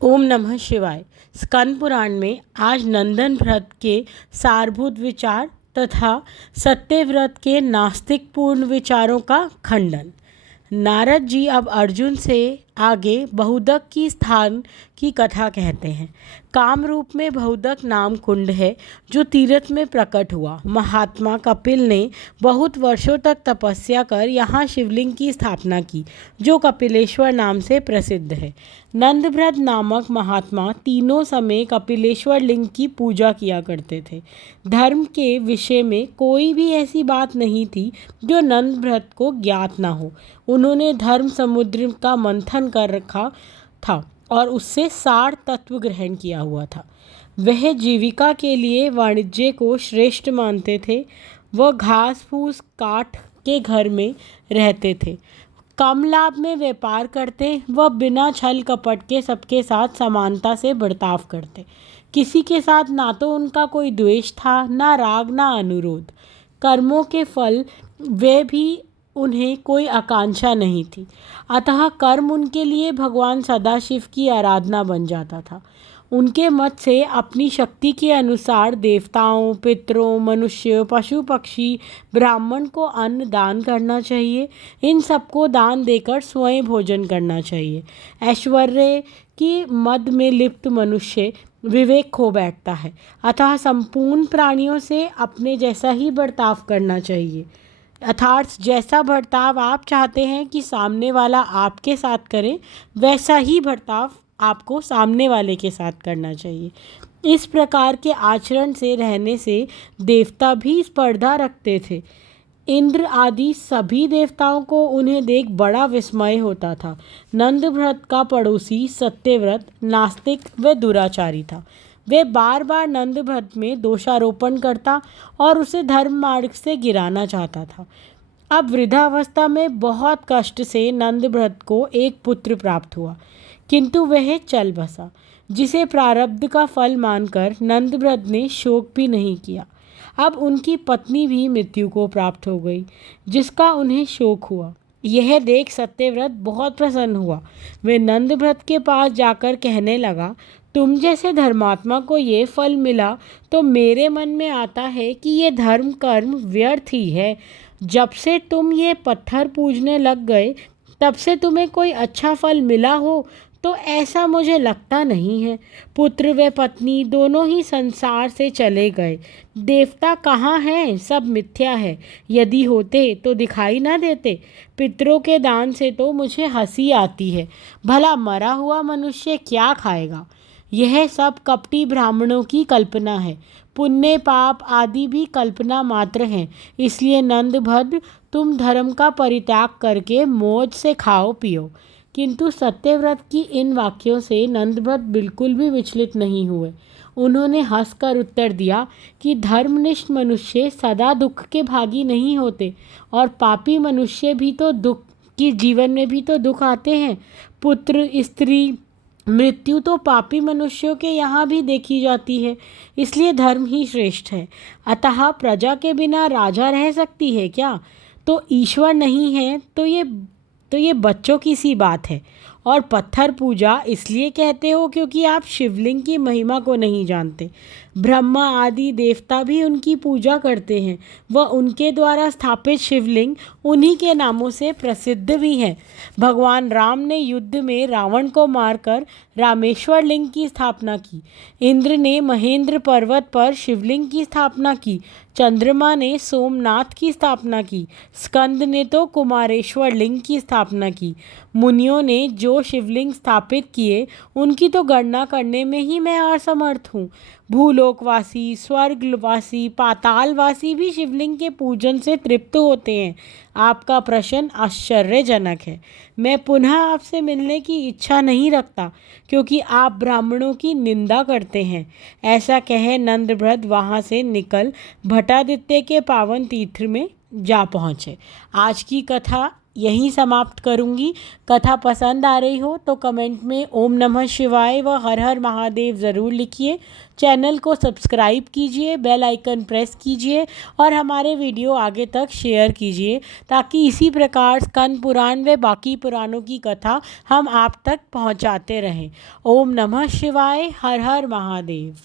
ओम नमः शिवाय। स्कंद पुराण में आज नंदन व्रत के सारभूत विचार तथा सत्यव्रत के नास्तिक पूर्ण विचारों का खंडन। नारद जी अब अर्जुन से आगे बहुदक की स्थान की कथा कहते हैं। कामरूप में बहुदक नाम कुंड है जो तीर्थ में प्रकट हुआ। महात्मा कपिल ने बहुत वर्षों तक तपस्या कर यहाँ शिवलिंग की स्थापना की जो कपिलेश्वर नाम से प्रसिद्ध है। नंदभ्रत नामक महात्मा तीनों समय कपिलेश्वर लिंग की पूजा किया करते थे। धर्म के विषय में कोई भी ऐसी बात नहीं थी जो नंदभ्रत को ज्ञात न हो। उन्होंने धर्म समुद्र का मंथन कर रखा था और उससे 60 तत्व ग्रहण किया हुआ था। वह जीविका के लिए वाणिज्य को श्रेष्ठ मानते थे। वह घास फूस काट के घर में रहते थे, कम लाभ में व्यापार करते। वह बिना छल कपट के सबके साथ समानता से बर्ताव करते। किसी के साथ ना तो उनका कोई द्वेष था, ना राग, ना अनुरोध। कर्मों के फल वे भी उन्हें कोई आकांक्षा नहीं थी। अतः कर्म उनके लिए भगवान सदाशिव की आराधना बन जाता था। उनके मत से अपनी शक्ति के अनुसार देवताओं, पितरों, मनुष्य, पशु पक्षी, ब्राह्मण को अन्न दान करना चाहिए। इन सबको दान देकर स्वयं भोजन करना चाहिए। ऐश्वर्य की मद में लिप्त मनुष्य विवेक खो बैठता है। अतः संपूर्ण प्राणियों से अपने जैसा ही बर्ताव करना चाहिए। अर्थात जैसा बर्ताव आप चाहते हैं कि सामने वाला आपके साथ करे, वैसा ही बर्ताव आपको सामने वाले के साथ करना चाहिए। इस प्रकार के आचरण से रहने से देवता भी स्पर्धा रखते थे। इंद्र आदि सभी देवताओं को उन्हें देख बड़ा विस्मय होता था। नंदव्रत का पड़ोसी सत्यव्रत नास्तिक व दुराचारी था। वे बार बार नंदव्रत में दोषारोपण करता और उसे धर्म मार्ग से गिराना चाहता था। अब वृद्धावस्था में बहुत कष्ट से नंदव्रत को एक पुत्र प्राप्त हुआ, किंतु वह चल बसा, जिसे प्रारब्ध का फल मानकर नंदव्रत ने शोक भी नहीं किया। अब उनकी पत्नी भी मृत्यु को प्राप्त हो गई, जिसका उन्हें शोक हुआ। यह देख सत्यव्रत बहुत प्रसन्न हुआ। वे नंदव्रत के पास जाकर कहने लगा, तुम जैसे धर्मात्मा को ये फल मिला तो मेरे मन में आता है कि ये धर्म कर्म व्यर्थ ही है। जब से तुम ये पत्थर पूजने लग गए तब से तुम्हें कोई अच्छा फल मिला हो तो ऐसा मुझे लगता नहीं है। पुत्र व पत्नी दोनों ही संसार से चले गए। देवता कहाँ हैं? सब मिथ्या है। यदि होते तो दिखाई ना देते। पितरों के दान से तो मुझे हंसी आती है। भला मरा हुआ मनुष्य क्या खाएगा? यह सब कपटी ब्राह्मणों की कल्पना है। पुण्य पाप आदि भी कल्पना मात्र हैं। इसलिए नंदभद्र, तुम धर्म का परित्याग करके मौज से खाओ पियो। किंतु सत्यव्रत की इन वाक्यों से नंदभद्र बिल्कुल भी विचलित नहीं हुए। उन्होंने हंसकर उत्तर दिया कि धर्मनिष्ठ मनुष्य सदा दुख के भागी नहीं होते और पापी मनुष्य भी तो दुख की जीवन में भी तो दुख आते हैं। पुत्र, स्त्री, मृत्यु तो पापी मनुष्यों के यहाँ भी देखी जाती है। इसलिए धर्म ही श्रेष्ठ है। अतः प्रजा के बिना राजा रह सकती है क्या? तो ईश्वर नहीं है तो ये बच्चों की सी बात है। और पत्थर पूजा इसलिए कहते हो क्योंकि आप शिवलिंग की महिमा को नहीं जानते। ब्रह्मा आदि देवता भी उनकी पूजा करते हैं। वह उनके द्वारा स्थापित शिवलिंग उन्हीं के नामों से प्रसिद्ध भी हैं। भगवान राम ने युद्ध में रावण को मारकर रामेश्वर लिंग की स्थापना की। इंद्र ने महेंद्र पर्वत पर शिवलिंग की स्थापना की। चंद्रमा ने सोमनाथ की स्थापना की। स्कंद ने तो कुमारेश्वर लिंग की स्थापना की। मुनियों ने जो शिवलिंग स्थापित किए उनकी तो गणना करने में ही मैं असमर्थ हूँ। भूलोकवासी, स्वर्गवासी, पातालवासी भी शिवलिंग के पूजन से तृप्त होते हैं। आपका प्रश्न आश्चर्यजनक है। मैं पुनः आपसे मिलने की इच्छा नहीं रखता क्योंकि आप ब्राह्मणों की निंदा करते हैं। ऐसा कहे नंदभद्र वहाँ से निकल भट्टादित्य के पावन तीर्थ में जा पहुँचे। आज की कथा यहीं समाप्त करूँगी। कथा पसंद आ रही हो तो कमेंट में ओम नमः शिवाय व हर हर महादेव ज़रूर लिखिए। चैनल को सब्सक्राइब कीजिए, बेल आइकन प्रेस कीजिए और हमारे वीडियो आगे तक शेयर कीजिए, ताकि इसी प्रकार स्कंद पुराण व बाकी पुराणों की कथा हम आप तक पहुंचाते रहें। ओम नमः शिवाय, हर हर महादेव।